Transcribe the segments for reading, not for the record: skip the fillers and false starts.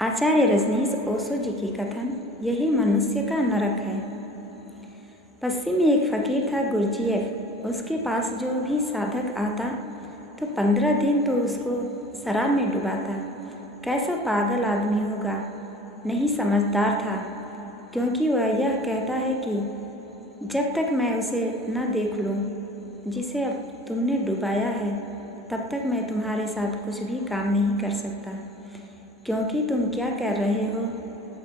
आचार्य रजनीश ओशो जी की कथन, यही मनुष्य का नरक है। पश्चिम में एक फकीर था गुरजीएफ। उसके पास जो भी साधक आता तो 15 दिन तो उसको शराब में डुबाता। कैसा पागल आदमी होगा, नहीं समझदार था, क्योंकि वह यह कहता है कि जब तक मैं उसे न देख लूं जिसे अब तुमने डुबाया है, तब तक मैं तुम्हारे साथ कुछ भी काम नहीं कर सकता, क्योंकि तुम क्या कर रहे हो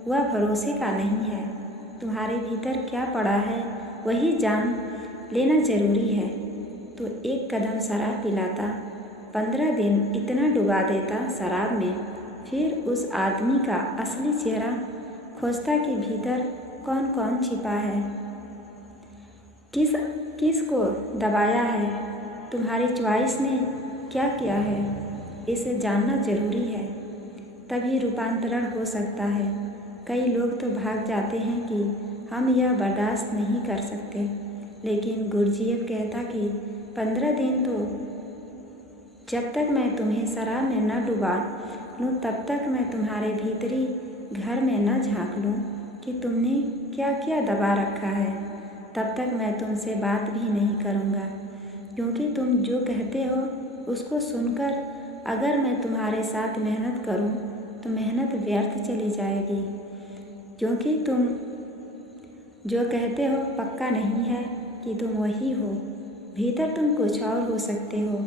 वह भरोसे का नहीं है। तुम्हारे भीतर क्या पड़ा है वही जान लेना जरूरी है। तो एक कदम शराब पिलाता, 15 दिन इतना डुबा देता शराब में, फिर उस आदमी का असली चेहरा खोजता कि भीतर कौन कौन छिपा है, किस को दबाया है, तुम्हारी चॉइस ने क्या किया है, इसे जानना जरूरी है, तभी रूपांतरण हो सकता है। कई लोग तो भाग जाते हैं कि हम यह बर्दाश्त नहीं कर सकते, लेकिन गुरजीएफ कहता कि 15 दिन तो जब तक मैं तुम्हें शराब में न डुबा लूँ, तब तक मैं तुम्हारे भीतरी घर में न झांक लूँ कि तुमने क्या क्या दबा रखा है, तब तक मैं तुमसे बात भी नहीं करूँगा, क्योंकि तुम जो कहते हो उसको सुनकर अगर मैं तुम्हारे साथ मेहनत करूँ तो मेहनत व्यर्थ चली जाएगी, क्योंकि तुम जो कहते हो पक्का नहीं है कि तुम वही हो। भीतर तुम कुछ और हो सकते हो,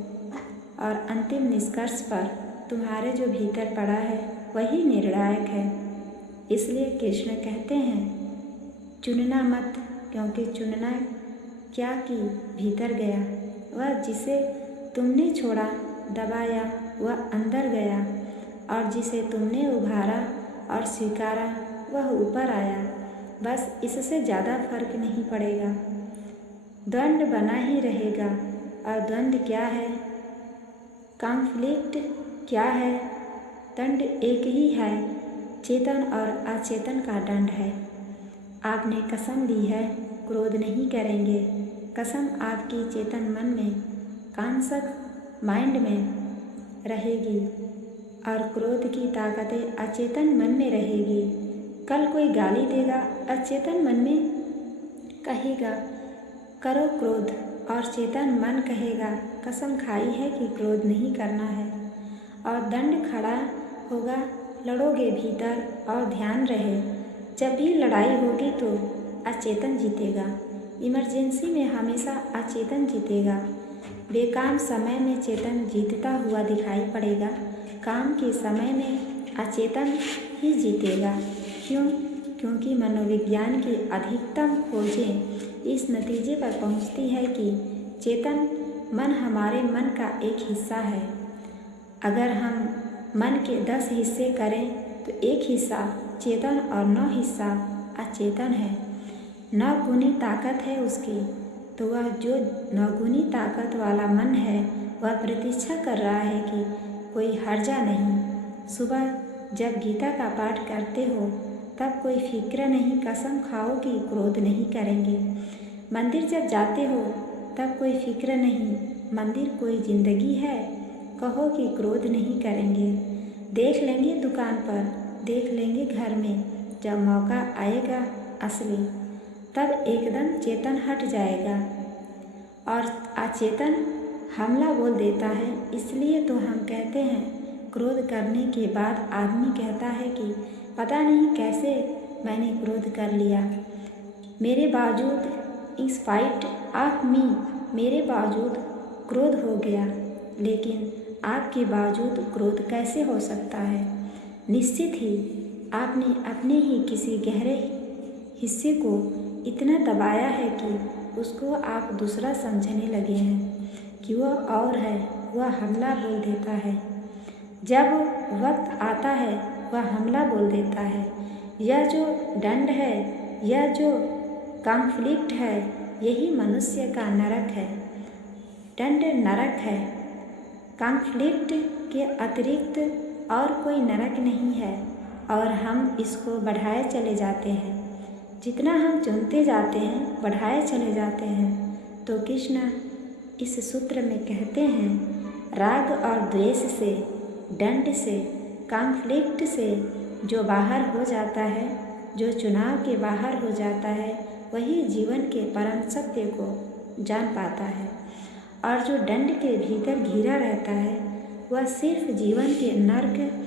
और अंतिम निष्कर्ष पर तुम्हारे जो भीतर पड़ा है वही निर्णायक है। इसलिए कृष्ण कहते हैं चुनना मत, क्योंकि चुनना क्या कि भीतर गया, वह जिसे तुमने छोड़ा दबाया वह अंदर गया, और जिसे तुमने उभारा और स्वीकारा वह ऊपर आया। बस इससे ज़्यादा फर्क नहीं पड़ेगा, द्वंद्व बना ही रहेगा। और द्वंद्व क्या है, कॉन्फ्लिक्ट क्या है, दंड एक ही है, चेतन और अचेतन का दंड है। आपने कसम ली है क्रोध नहीं करेंगे, कसम आपकी चेतन मन में, कॉन्शस माइंड में रहेगी, और क्रोध की ताकतें अचेतन मन में रहेगी। कल कोई गाली देगा, अचेतन मन में कहेगा करो क्रोध, और चेतन मन कहेगा कसम खाई है कि क्रोध नहीं करना है, और दंड खड़ा होगा, लड़ोगे भीतर। और ध्यान रहे जब भी लड़ाई होगी तो अचेतन जीतेगा। इमरजेंसी में हमेशा अचेतन जीतेगा। बेकाम समय में चेतन जीतता हुआ दिखाई पड़ेगा, काम के समय में अचेतन ही जीतेगा। क्यों? क्योंकि मनोविज्ञान की अधिकतम खोजें इस नतीजे पर पहुंचती है कि चेतन मन हमारे मन का एक हिस्सा है। अगर हम मन के 10 हिस्से करें तो एक हिस्सा चेतन और 9 हिस्सा अचेतन है। 9 गुनी ताकत है उसकी, तो वह जो 9 गुनी ताकत वाला मन है वह प्रतीक्षा कर रहा है कि कोई हर्जा नहीं। सुबह जब गीता का पाठ करते हो तब कोई फिक्र नहीं, कसम खाओ कि क्रोध नहीं करेंगे। मंदिर जब जाते हो तब कोई फिक्र नहीं, मंदिर कोई जिंदगी है, कहो कि क्रोध नहीं करेंगे। देख लेंगे दुकान पर, देख लेंगे घर में, जब मौका आएगा असली तब एकदम चेतन हट जाएगा और अचेतन हमला बोल देता है। इसलिए तो हम कहते हैं क्रोध करने के बाद आदमी कहता है कि पता नहीं कैसे मैंने क्रोध कर लिया, मेरे बावजूद इन स्पाइट ऑफ मी, मेरे बावजूद क्रोध हो गया। लेकिन आपके बावजूद क्रोध कैसे हो सकता है? निश्चित ही आपने अपने ही किसी गहरे हिस्से को इतना दबाया है कि उसको आप दूसरा समझने लगे हैं कि वह और है, वह हमला बोल देता है। जब वक्त आता है वह हमला बोल देता है। यह जो दंड है, यह जो कॉन्फ्लिक्ट है, यही मनुष्य का नरक है। दंड नरक है, कॉन्फ्लिक्ट के अतिरिक्त और कोई नरक नहीं है, और हम इसको बढ़ाए चले जाते हैं। जितना हम चुनते जाते हैं, बढ़ाए चले जाते हैं। तो कृष्ण इस सूत्र में कहते हैं राग और द्वेष से, दंड से, कॉन्फ्लिक्ट से जो बाहर हो जाता है, जो चुनाव के बाहर हो जाता है, वही जीवन के परम सत्य को जान पाता है। और जो दंड के भीतर घिरा रहता है, वह सिर्फ जीवन के नर्क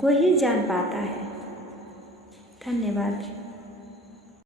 को ही जान पाता है। धन्यवाद।